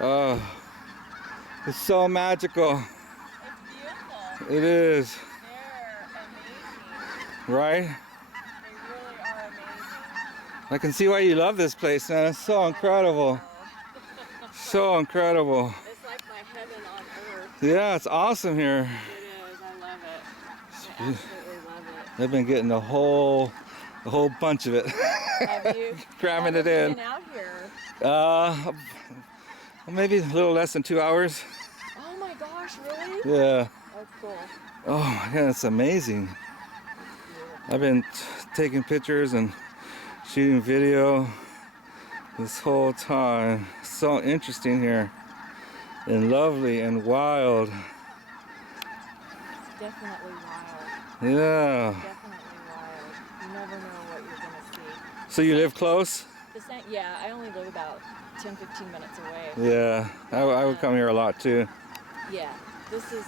Oh, it's so magical. It's beautiful. It is, They're amazing. right? They really are amazing. I can see why you love this place, man. It's so incredible. So incredible. It's like my heaven on earth. Yeah, it's awesome here. It is. I love it. I absolutely love it. I've been getting a whole bunch of it. Have you? Cramming How it long have you in. been out here? Maybe a little less than 2 hours. Oh my gosh, really? Yeah. Oh, cool. Oh my god, it's amazing. I've been taking pictures and shooting video this whole time. So interesting here. And lovely and wild. It's definitely wild. Yeah. Definitely wild. You never know what you're going to see. So you live close? Yeah, I only live about 10-15 minutes away. Yeah. I would come here a lot too. Yeah, this is